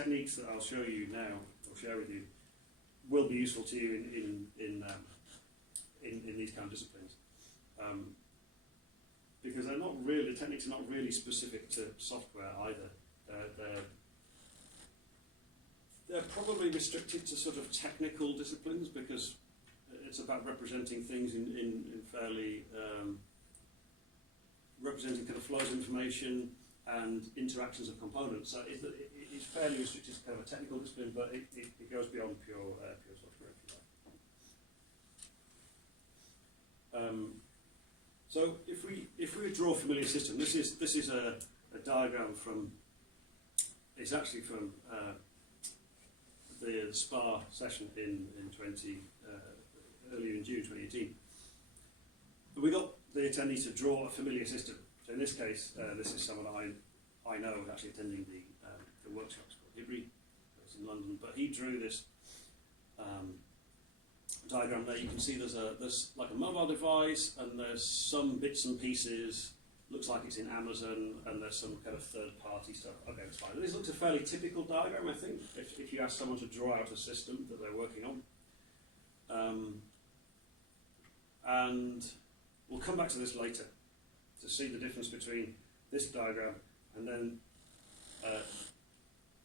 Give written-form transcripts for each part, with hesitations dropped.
techniques that I'll show you now, or share with you, will be useful to you in these kind of disciplines. Because they're not really, the techniques are not really specific to software either. They're probably restricted to sort of technical disciplines because it's about representing things in fairly, representing kind of flows of information and interactions of components. So it's fairly restricted to kind of a technical discipline, but it goes beyond pure software, if you like. So if we draw a familiar system, this is a diagram from, it's actually from the SPA session in earlier in June 2018. But we got the attendees to draw a familiar system. So in this case, this is someone I know who's actually attending the workshops called Hibri, it's in London. But he drew this diagram there. You can see there's like a mobile device, and there's some bits and pieces. Looks like it's in Amazon, and there's some kind of third-party stuff. Okay, that's fine. This looks a fairly typical diagram, I think, if you ask someone to draw out a system that they're working on. And we'll come back to this later to see the difference between this diagram and then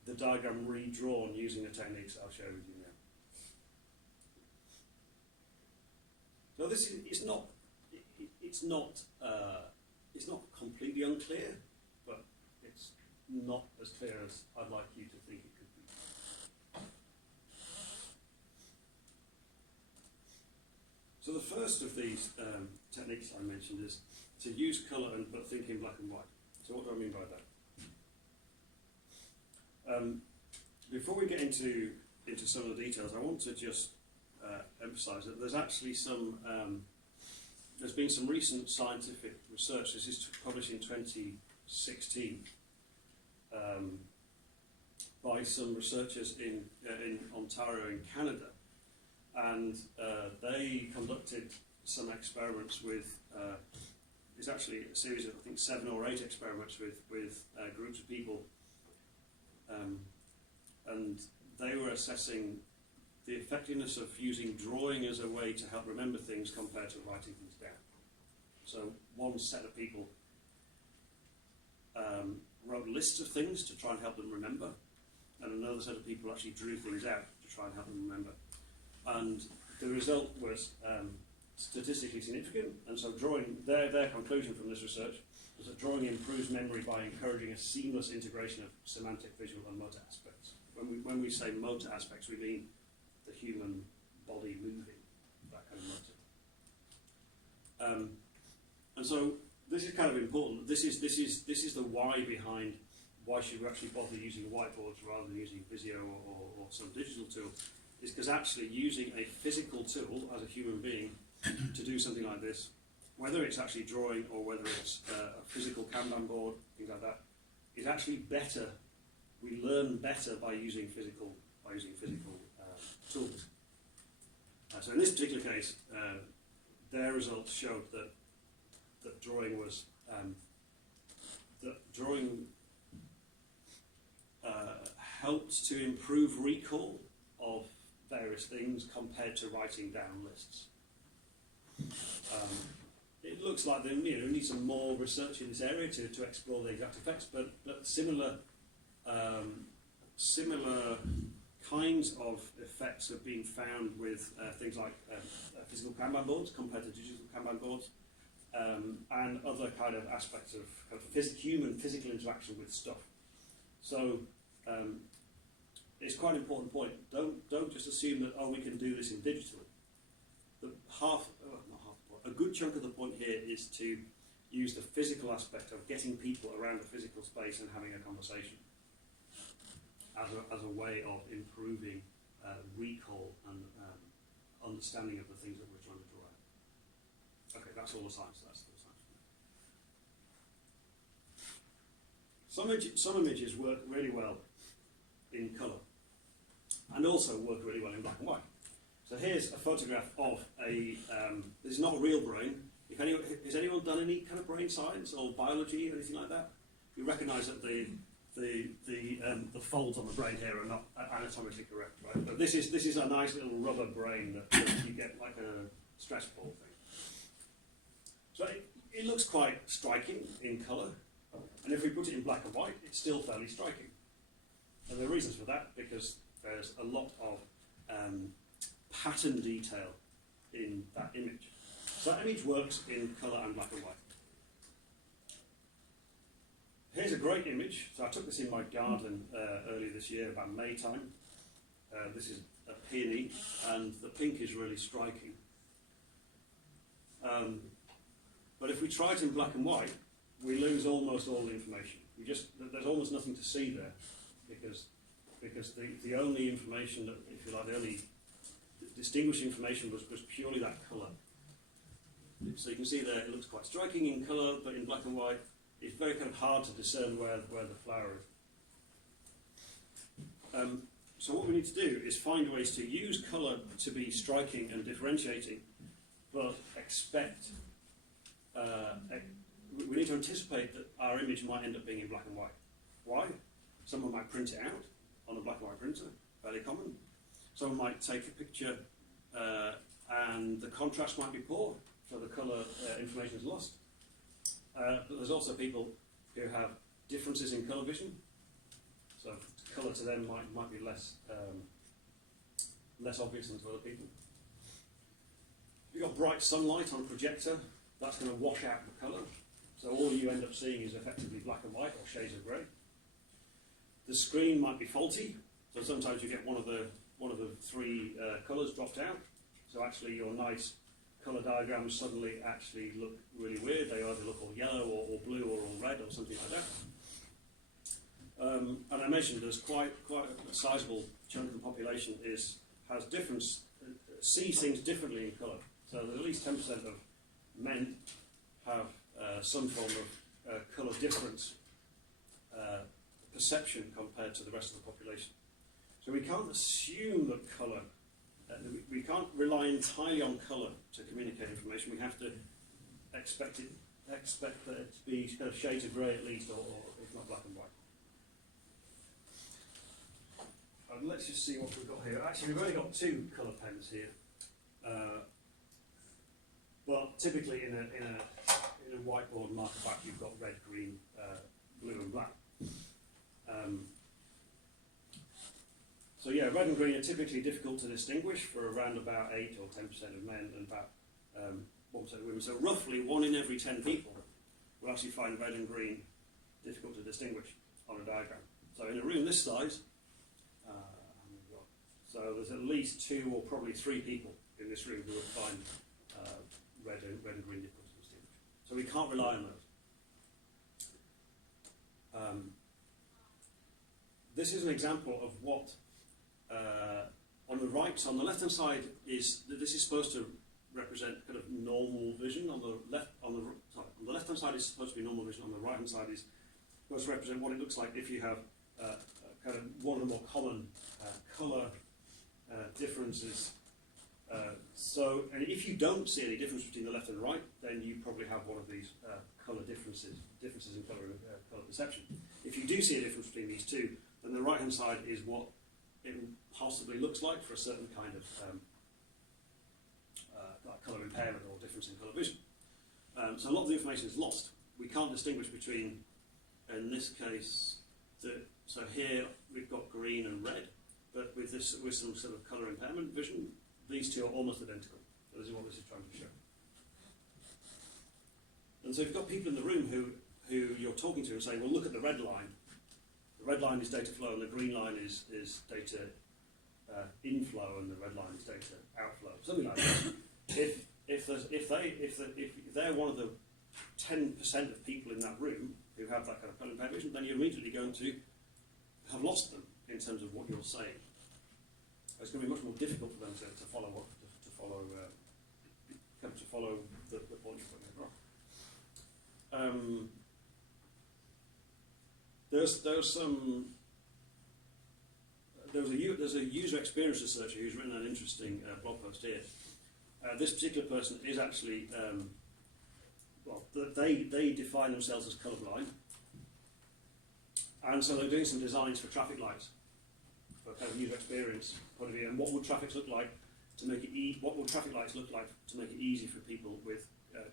the diagram redrawn using the techniques I'll share with you now. So this is not. It's not completely unclear, but it's not as clear as I'd like you to think it could be. So the first of these techniques I mentioned is to use colour but think in black and white. So what do I mean by that? Before we get into some of the details, I want to just emphasise that there's actually some there's been some recent scientific research. This is published in 2016 by some researchers in Ontario in Canada, and they conducted some experiments with. It's actually a series of, I think, 7 or 8 experiments with groups of people, and they were assessing the effectiveness of using drawing as a way to help remember things compared to writing things down. So one set of people wrote lists of things to try and help them remember, and another set of people actually drew things out to try and help them remember. And the result was statistically significant, and so drawing, their conclusion from this research was that drawing improves memory by encouraging a seamless integration of semantic, visual and motor aspects. When we say motor aspects, we mean the human body moving, that kind of motor. And so this is kind of important. This is the why behind why should we actually bother using whiteboards rather than using Visio or some digital tool, is because actually using a physical tool as a human being to do something like this, whether it's actually drawing or whether it's a physical Kanban board, things like that, is actually better. We learn better by using physical tools. So in this particular case, their results showed that drawing was helped to improve recall of various things compared to writing down lists. It looks like we need some more research in this area to explore the exact effects, but similar kinds of effects have been found with things like physical Kanban boards compared to digital Kanban boards, and other kind of aspects of human physical interaction with stuff. So it's quite an important point. Don't just assume that we can do this in digital. A good chunk of the point here is to use the physical aspect of getting people around a physical space and having a conversation as a way of improving recall and understanding of the things that we're trying to draw out. Okay, that's all the science. That's all the science. Some images work really well in colour, and also work really well in black and white. So here's a photograph of this is not a real brain. Has anyone done any kind of brain science or biology or anything like that? You recognise that the the folds on the brain here are not anatomically correct, right? But this is a nice little rubber brain that you get like a stress ball thing. So it looks quite striking in colour, and if we put it in black and white, it's still fairly striking. And there are reasons for that, because there's a lot of pattern detail in that image. So that image works in colour and black and white. Here's a great image. So I took this in my garden earlier this year, about May time. This is a peony, and the pink is really striking. But if we try it in black and white, we lose almost all the information. There's almost nothing to see there, because the only information that, if you like, the only distinguishing information was purely that colour. So you can see there it looks quite striking in colour, but in black and white it's very kind of hard to discern where the flower is. So what we need to do is find ways to use colour to be striking and differentiating, but we need to anticipate that our image might end up being in black and white. Why? Someone might print it out on a black and white printer, fairly common. Someone might take a picture and the contrast might be poor, so the colour information is lost. But there's also people who have differences in colour vision, so colour to them might be less obvious than to other people. If you've got bright sunlight on a projector, that's going to wash out the colour, so all you end up seeing is effectively black and white or shades of grey. The screen might be faulty, so sometimes you get one of the three colours dropped out, so actually your nice colour diagrams suddenly actually look really weird. They either look all yellow or blue or all red or something like that. And I mentioned there's quite a sizable chunk of the population sees things differently in colour. So there's at least 10% of men have some form of colour difference perception compared to the rest of the population. So we can't assume that colour, we can't rely entirely on colour to communicate information. We have to expect that it to be kind of shades of grey at least, or if not black and white. Let's just see what we've got here. Actually, we've only got two colour pens here. Well, typically in a whiteboard marker pack, you've got red, green, blue, and black. So yeah, red and green are typically difficult to distinguish for around about 8 or 10% of men and about 1% of women. So roughly 1 in every 10 people will actually find red and green difficult to distinguish on a diagram. So in a room this size, so there's at least 2 or probably 3 people in this room who would find red and green difficult to distinguish. So we can't rely on those. This is an example of what on the left-hand side this is supposed to represent kind of normal vision. On the left-hand side is supposed to be normal vision. On the right-hand side is supposed to represent what it looks like if you have kind of one of the more common colour differences. And if you don't see any difference between the left and the right, then you probably have one of these colour differences in colour and colour perception. If you do see a difference between these two, then the right-hand side is what it possibly looks like for a certain kind of colour impairment or difference in colour vision. So a lot of the information is lost. We can't distinguish between, in this case, so here we've got green and red, but with some sort of colour impairment vision, these two are almost identical. So this is what this is trying to show. And so you've got people in the room who you're talking to and saying, well, look at the red line. The red line is data flow, and the green line is data inflow, and the red line is data outflow. Something like that. If they're one of the 10% of people in that room who have that kind of colour impaired vision, then you're immediately going to have lost them in terms of what you're saying. It's going to be much more difficult for them to follow the point you're putting across. There's a user experience researcher who's written an interesting blog post here. This particular person is actually they define themselves as colourblind, And so they're doing some designs for traffic lights, for kind of user experience point of view, and what would traffic look like to make it what would traffic lights look like to make it easy for people with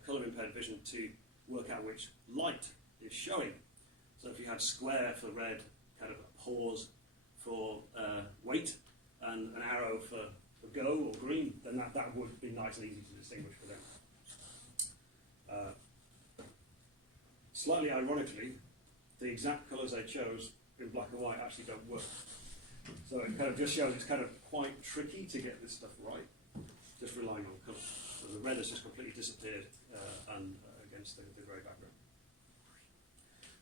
colour impaired vision to work out which light is showing. So if you had square for red, kind of a pause for wait, and an arrow for go or green, then that would be nice and easy to distinguish for them. Slightly ironically, the exact colours they chose in black and white actually don't work. So it kind of just shows it's kind of quite tricky to get this stuff right, just relying on colour. So the red has just completely disappeared and against the grey background.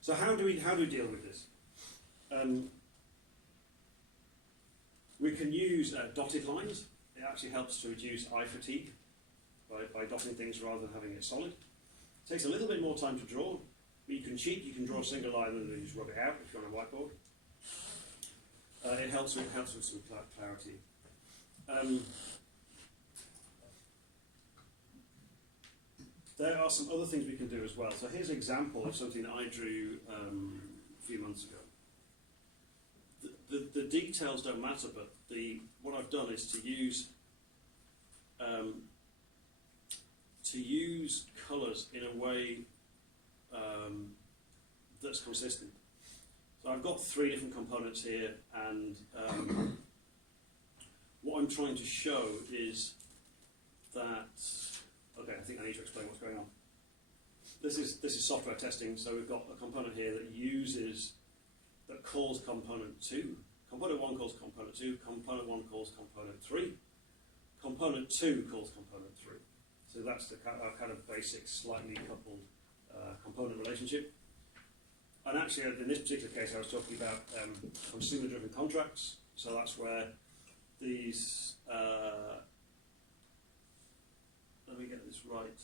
So how do we deal with this? We can use dotted lines. It actually helps to reduce eye fatigue by dotting things rather than having it solid. It takes a little bit more time to draw, but you can cheat. You can draw a single line and then just rub it out if you're on a whiteboard. It helps with some clarity. There are some other things we can do as well. So here's an example of something that I drew a few months ago. The details don't matter, but what I've done is to use colours in a way that's consistent. So I've got 3 different components here, and what I'm trying to show is that. Okay, I think I need to explain what's going on. This is software testing. So we've got a component here that calls component 2. Component 1 calls component 2. Component 1 calls component 3. Component 2 calls component 3. So that's our kind of basic, slightly coupled component relationship. And actually, in this particular case, I was talking about consumer-driven contracts. So that's where these. Let me get this right.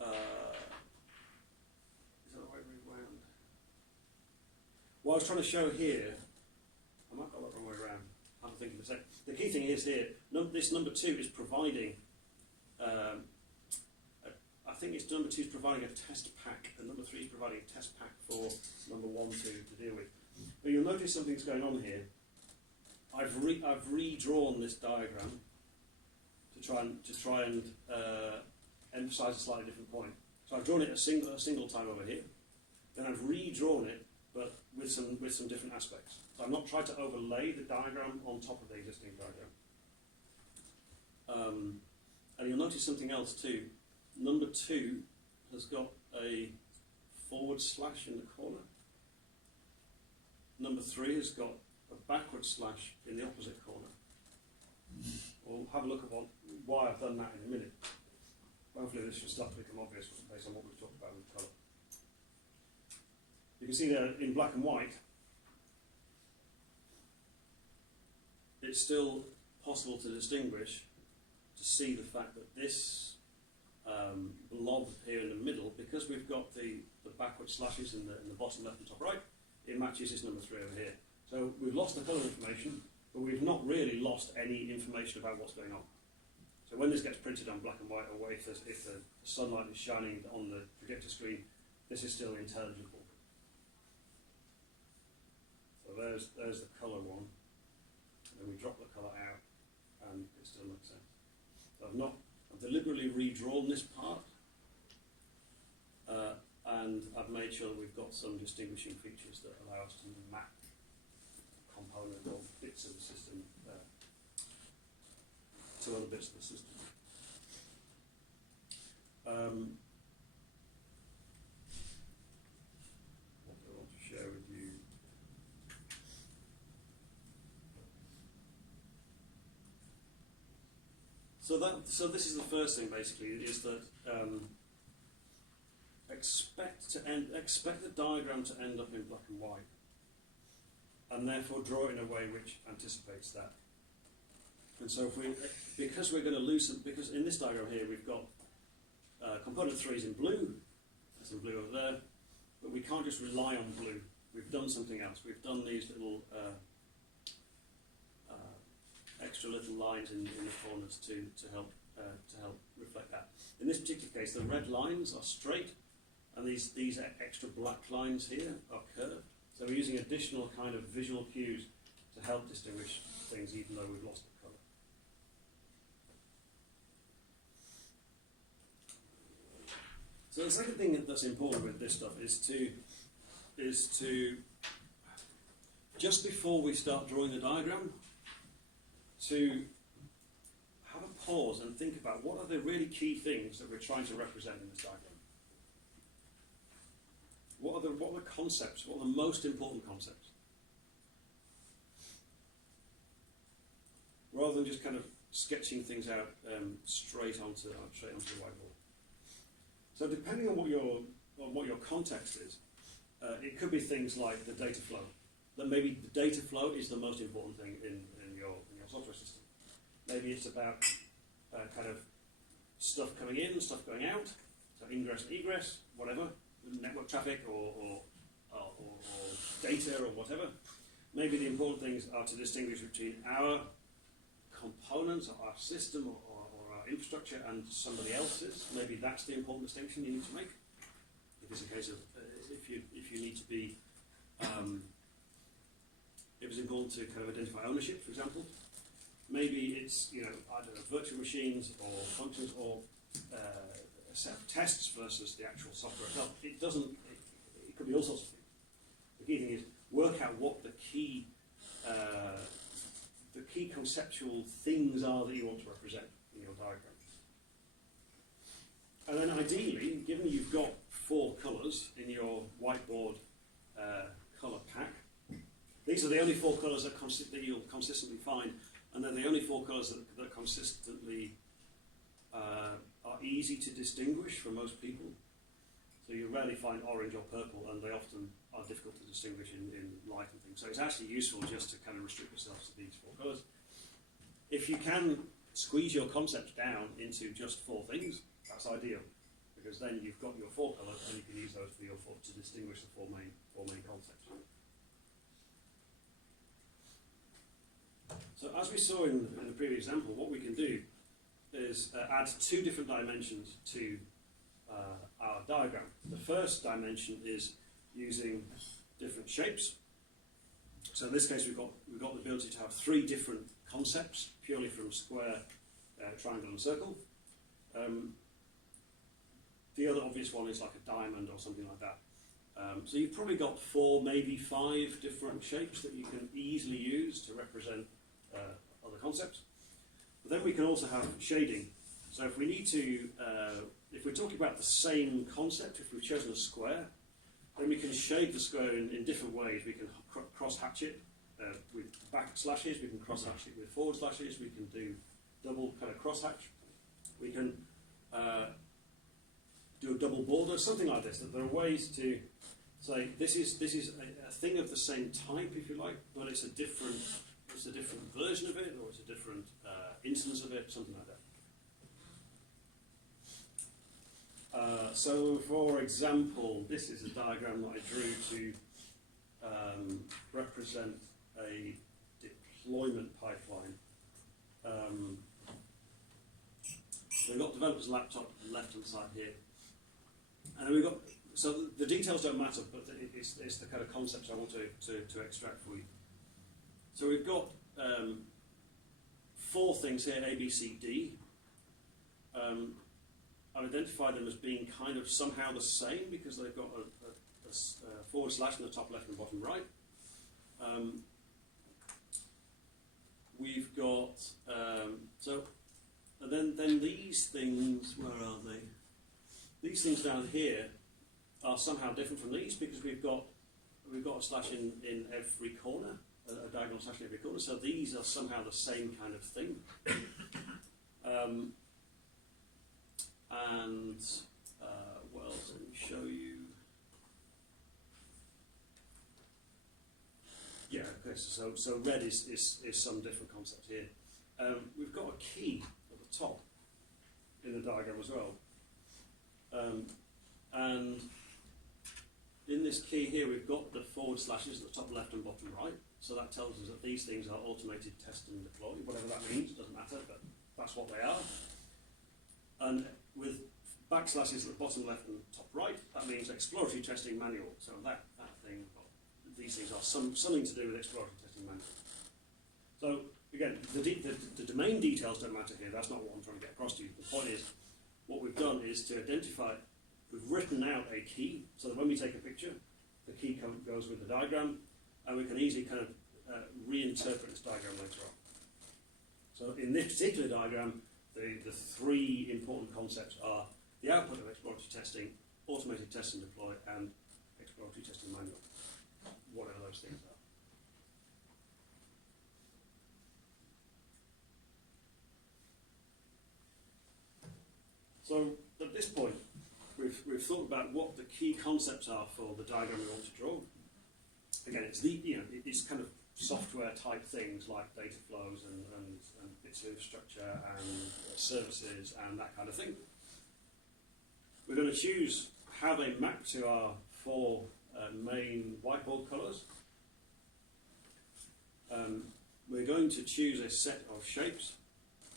Is that the right way round? What I was trying to show here, I might have got that wrong way around. I'm thinking the key thing is here, this number 2 is providing, I think it's number 2 is providing a test pack, and number 3 is providing a test pack for number 1 to deal with. But you'll notice something's going on here. I've redrawn this diagram to try and emphasise a slightly different point. So I've drawn it a single time over here. Then I've redrawn it, but with some different aspects. So I'm not trying to overlay the diagram on top of the existing diagram. And you'll notice something else too. Number 2 has got a / in the corner. Number 3 has got a backward / in the opposite corner. We'll have a look at why I've done that in a minute. Hopefully this should start to become obvious based on what we've talked about with colour. You can see there in black and white, it's still possible to distinguish, to see the fact that this blob here in the middle, because we've got the backward slashes in the bottom left and top right, it matches this number 3 over here. So we've lost the colour information, but we've not really lost any information about what's going on. So when this gets printed on black and white, or if the sunlight is shining on the projector screen, this is still intelligible. So there's the colour one, and then we drop the colour out, and it still makes sense. So I've deliberately redrawn this part, and I've made sure that we've got some distinguishing features that allow us to map component or bits of the system to other bits of the system. What do I want to share with you? So this is the first thing basically, is that expect the diagram to end up in black and white, and therefore draw it in a way which anticipates that. And so because we're going to lose some, because in this diagram here we've got component 3 is in blue, there's some blue over there, but we can't just rely on blue. We've done something else. We've done these little extra little lines in the corners to help reflect that. In this particular case, the red lines are straight, and these extra black lines here are curved. So we're using additional kind of visual cues to help distinguish things even though we've lost the colour. So the second thing that's important with this stuff is to just before we start drawing the diagram, to have a pause and think about what are the really key things that we're trying to represent in this diagram. What are the concepts? What are the most important concepts? Rather than just kind of sketching things out straight onto the whiteboard. So depending on what your context is, it could be things like the data flow. That maybe the data flow is the most important thing in your software system. Maybe it's about kind of stuff coming in, stuff going out, so ingress and egress, whatever, network traffic or data or whatever. Maybe the important things are to distinguish between our components, or our system, or our infrastructure, and somebody else's. Maybe that's the important distinction you need to make. If it's a case of if you need to be, if it's important to kind of identify ownership, for example. Maybe it's I don't know, virtual machines or functions or a set of tests versus the actual software itself. It could be all sorts of things. The key thing is work out what the key conceptual things are that you want to represent in your diagram. And then ideally, given you've got 4 colours in your whiteboard colour pack, these are the only 4 colours that you'll consistently find, and they're the only 4 colours that consistently are easy to distinguish for most people. So you rarely find orange or purple, and they often are difficult to distinguish in light and things. So it's actually useful just to kind of restrict yourselves to these 4 colours. If you can squeeze your concepts down into just 4 things, that's ideal, because then you've got your 4 colours and you can use those for your to distinguish the four main concepts. So as we saw in the previous example, what we can do is add 2 different dimensions to our diagram. The first dimension is using different shapes. So in this case, we've got the ability to have 3 different concepts, purely from square, triangle, and circle. The other obvious one is like a diamond or something like that. So you've probably got 4, maybe 5 different shapes that you can easily use to represent other concepts. But then we can also have shading. So if we need to, if we're talking about the same concept, if we've chosen a square, then we can shade the square in different ways. We can cross-hatch it with backslashes, we can cross-hatch it with forward slashes, we can do double kind of cross-hatch. We can do a double border, something like this. That there are ways to say this is a thing of the same type, if you like, but it's a different version of it, or it's a different instance of it, something like that. So, for example, this is a diagram that I drew to represent a deployment pipeline. We've got developer's laptop on the left-hand side here, and we've got, so the details don't matter, but it's the kind of concepts I want to extract for you. So we've got 4 things here, A, B, C, D. I've identified them as being kind of somehow the same because they've got a forward slash in the top left and bottom right. We've got, and then these things, where are they? These things down here are somehow different from these because we've got a slash in every corner, a diagonal slash in every corner. So these are somehow the same kind of thing. And what else? Let me show you. Yeah, okay. So red is some different concept here. We've got a key at the top in the diagram as well. And in this key here, we've got the forward slashes at the top left and bottom right. So that tells us that these things are automated test and deploy. Whatever that means, doesn't matter, but that's what they are. And with backslashes at the bottom left and top right, that means exploratory testing manual. So that thing, these things are something to do with exploratory testing manual. So again, the domain details don't matter here. That's not what I'm trying to get across to you. The point is, what we've done is to identify, we've written out a key, so that when we take a picture, the key goes with the diagram, and we can easily kind of reinterpret this diagram later on. So in this particular diagram, the three important concepts are the output of exploratory testing, automated test and deploy, and exploratory testing manual, whatever those things are. So at this point, we've thought about what the key concepts are for the diagram we want to draw. Again, it's kind of software type things like data flows and bits of infrastructure and services and that kind of thing. We're going to choose how they map to our four main whiteboard colours. We're going to choose a set of shapes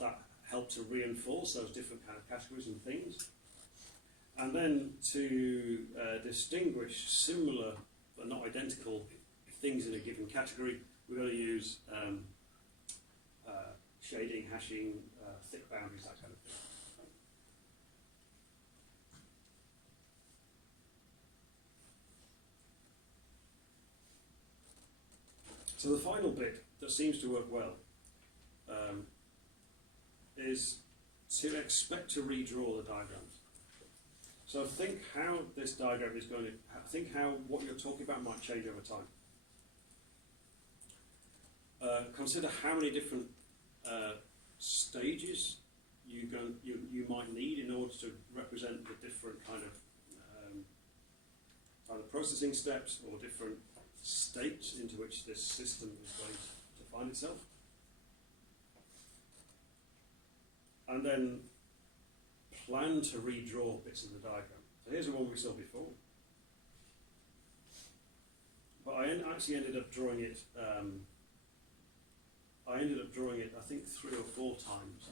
that help to reinforce those different kind of categories and things. And then to distinguish similar but not identical things in a given category, we're going to use shading, hashing, thick boundaries, that kind of thing. So the final bit that seems to work well is to expect to redraw the diagrams. So think how this diagram is going to, think how what you're talking about might change over time. Consider how many different stages you might need in order to represent the different kind of either processing steps or different states into which this system is going to find itself. And then plan to redraw bits of the diagram. So here's the one we saw before. But I actually ended up drawing it, I think 3 or 4 times.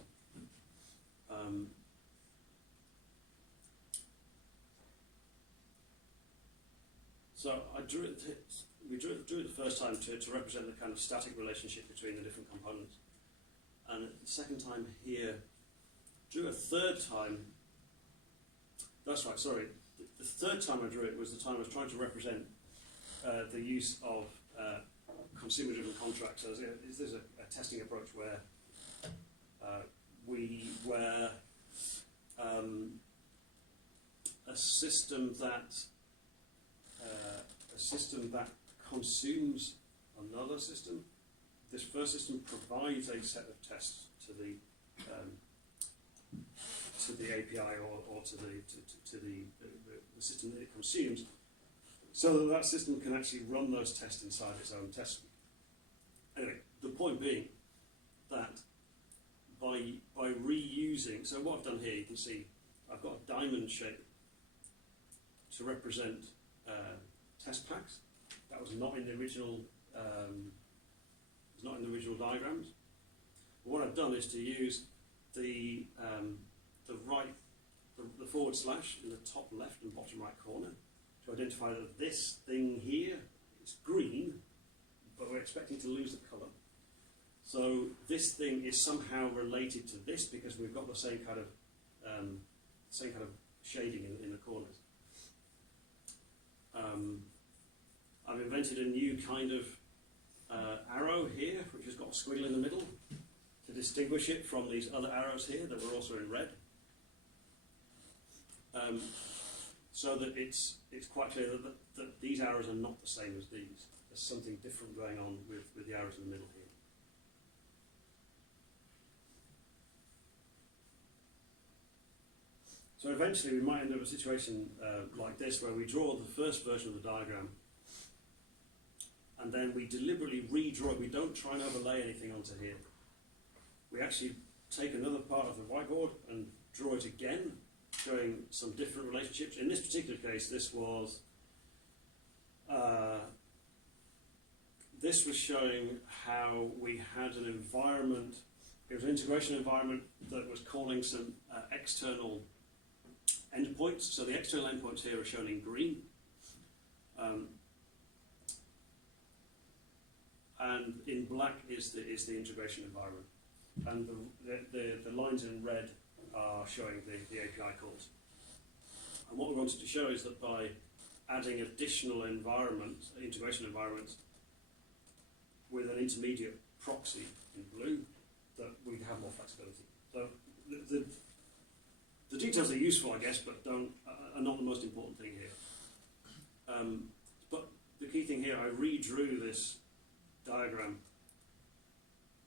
So we drew it the first time to represent the kind of static relationship between the different components. And the second time here, drew a third time. That's right, sorry. The third time I drew it was the time I was trying to represent the use of consumer-driven contracts. So there's a testing approach where a system that consumes another system. This first system provides a set of tests to the API or to the system that it consumes, so that system can actually run those tests inside its own test suite. Anyway, the point being that by reusing, so what I've done here, you can see I've got a diamond shape to represent test packs. That was not in the original. Diagrams. But what I've done is to use the forward slash in the top left and bottom right corner to identify that this thing here is green, but we're expecting to lose the colour. So this thing is somehow related to this because we've got the same kind of shading in the corners. I've invented a new kind of arrow here, which has got a squiggle in the middle to distinguish it from these other arrows here that were also in red. So that it's quite clear that these arrows are not the same as these. There's something different going on with the arrows in the middle here. So eventually we might end up in a situation like this, where we draw the first version of the diagram and then we deliberately redraw it. We don't try and overlay anything onto here. We actually take another part of the whiteboard and draw it again, showing some different relationships. In this particular case, this was showing how we had an environment. It was an integration environment that was calling some external endpoints. So the external endpoints here are shown in green. And in black is the integration environment. And the lines in red are showing the API calls. And what we wanted to show is that by adding additional integration environments with an intermediate proxy in blue, that we'd have more flexibility. So the details are useful, I guess, but are not the most important thing here. But the key thing here, I redrew this diagram,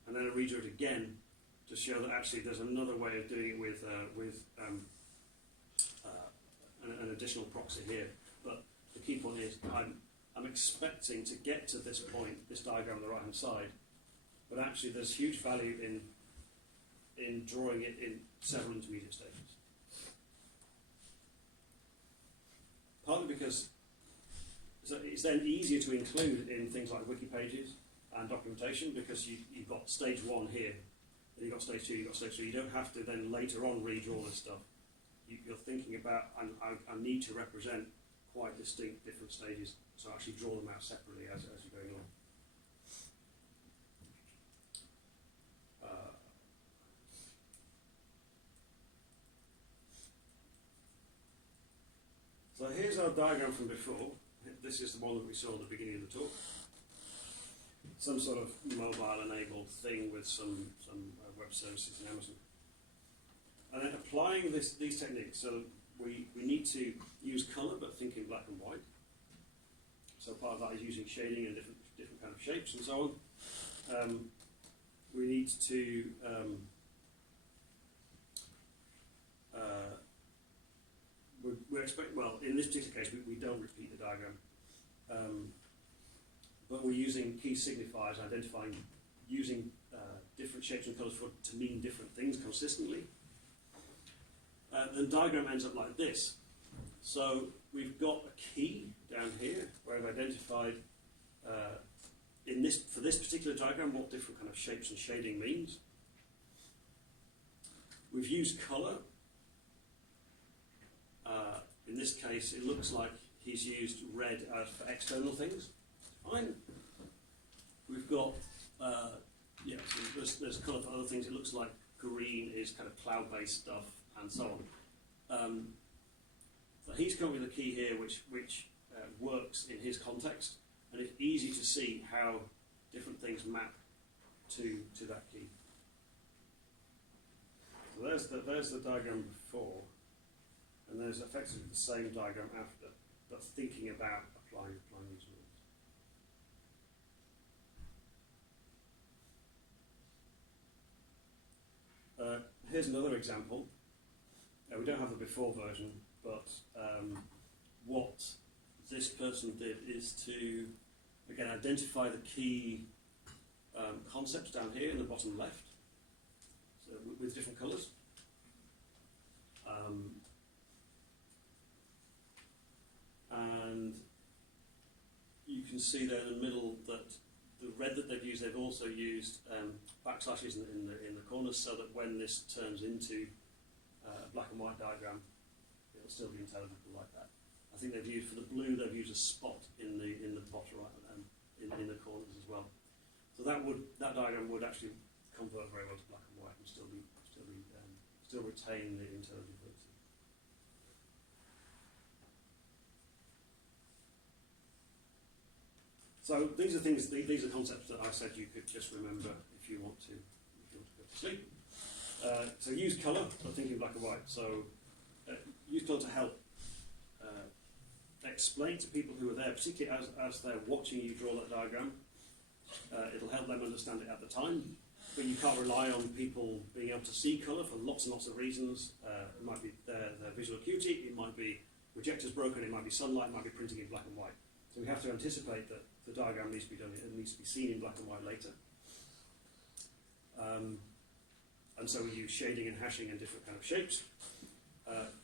and then I redrew it again to show that actually there's another way of doing it with an additional proxy here. But the key point is I'm expecting to get to this point, this diagram on the right hand side, but actually there's huge value in drawing it in several intermediate stages. Partly because it's then easier to include in things like wiki pages and documentation, because you've got stage 1 here, and you've got stage 2, you've got stage 3. You don't have to then later on redraw this stuff. You're thinking about, I need to represent quite distinct different stages, so actually draw them out separately as you're going along. So here's our diagram from before. This is the one that we saw at the beginning of the talk. Some sort of mobile-enabled thing with some web services in Amazon. And then applying these techniques, so we need to use colour, but think in black and white. So part of that is using shading and different kind of shapes and so on. We need to we expect, well, in this particular case, we don't repeat the diagram, but we're using key signifiers, using different shapes and colours to mean different things consistently. The diagram ends up like this. So we've got a key down here where I've identified for this particular diagram what different kind of shapes and shading means. We've used colour. In this case, it looks like he's used red for external things. Fine. We've got there's colour for other things. It looks like green is kind of cloud-based stuff and so on. So he's come up with a key here which works in his context, and it's easy to see how different things map to that key. So there's the diagram before, and there's effectively the same diagram after, but thinking about applying these rules. Here's another example. We don't have the before version, but what this person did is to, again, identify the key concepts down here in the bottom left, so with different colours. And you can see there in the middle that the red that they've used, they've also used backslashes in the corners, so that when this turns into a black and white diagram, it'll still be intelligible like that. I think they've used, for the blue, they've used a spot in the bottom right and in the corners as well. So that diagram would actually convert very well to black and white and still retain the intelligibility. So these are concepts that I said you could just remember if you want to go to sleep. So use colour, but thinking black and white. So use colour to help explain to people who are there, particularly as they're watching you draw that diagram. It'll help them understand it at the time, but you can't rely on people being able to see colour for lots and lots of reasons. It might be their visual acuity, it might be projector's broken, it might be sunlight, it might be printing in black and white. So we have to anticipate that the diagram needs to be done, it needs to be seen in black and white later. And so we use shading and hashing and different kind of shapes.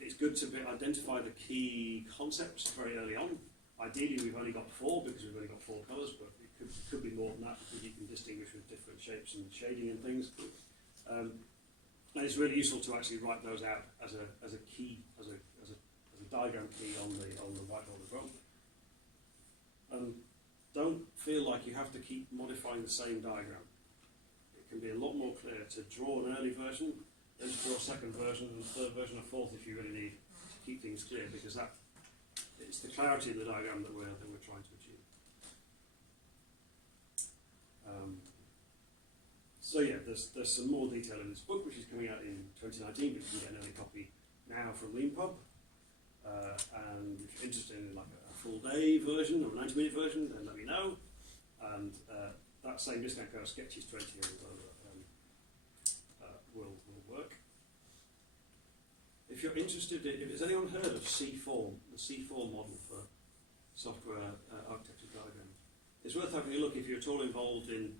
It's good to identify the key concepts very early on. Ideally, we've only got 4 because we've only got 4 colours, but it could be more than that because you can distinguish with different shapes and shading and things. And it's really useful to actually write those out as a key, as a diagram key on the whiteboard as well. Don't feel like you have to keep modifying the same diagram. It can be a lot more clear to draw an early version, then to draw a second version, and a third version, a fourth if you really need to keep things clear, because it's the clarity in the diagram that we're trying to achieve. So yeah, there's some more detail in this book, which is coming out in 2019, but you can get an early copy now from LeanPub. And if you're interested in like a full day version or a 90-minute version, then let me know. And that same discount code, Sketches20, will work. If you're interested, has anyone heard of C-Form, the C-Form model for software architecture diagrams? It's worth having a look if you're at all involved in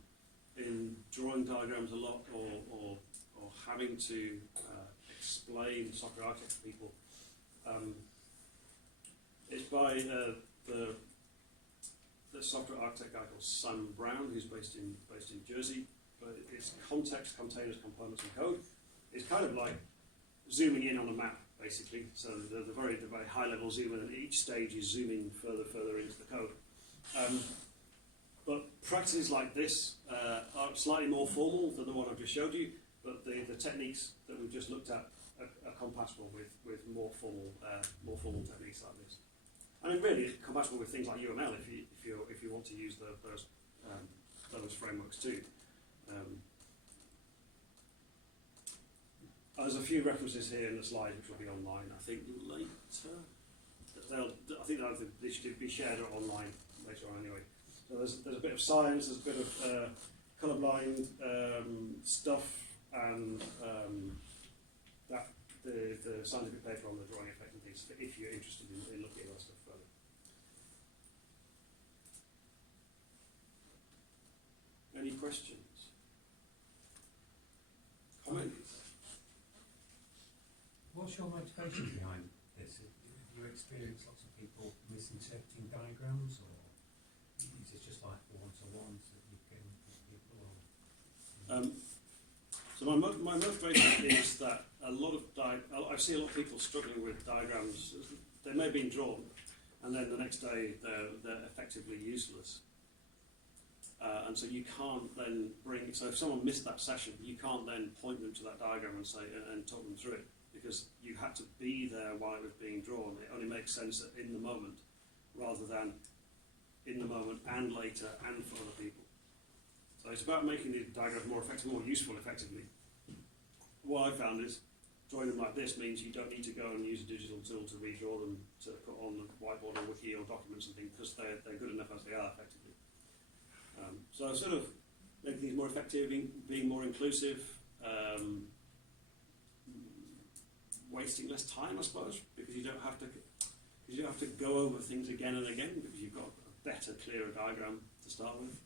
drawing diagrams a lot, or having to explain software architecture to people. It's by the software architect guy called Sam Brown, who's based in Jersey. But it's context, containers, components, and code. It's kind of like zooming in on a map, basically. So the very high level zoom, and each stage is zooming further into the code. But practices like this are slightly more formal than the one I've just showed you, but the techniques that we've just looked at are compatible with more formal techniques like this. I mean, really compatible with things like UML if you want to use those frameworks too. There's a few references here in the slide which will be online. I think later. I think they should be shared online later on anyway. So there's a bit of science, there's a bit of colourblind stuff, and the scientific paper on the drawing effect and things, if you're interested in looking at that stuff further. Any questions? Comments? What's your motivation behind this? Have you experienced lots of people misinterpreting diagrams, or is it just like one-to-ones that you can people? So my motivation is that a lot of I see a lot of people struggling with diagrams. They may have been drawn, and then the next day they're effectively useless. And so you can't then so if someone missed that session, you can't then point them to that diagram and say and talk them through it, because you had to be there while it was being drawn. It only makes sense in the moment, rather than in the moment and later and for other people. So it's about making the diagrams more effective, more useful effectively. What I found is drawing them like this means you don't need to go and use a digital tool to redraw them to put on the whiteboard or wiki or documents and things, because they're good enough as they are effectively. So sort of making things more effective, being more inclusive, wasting less time, I suppose, because you don't have to go over things again and again, because you've got a better, clearer diagram to start with.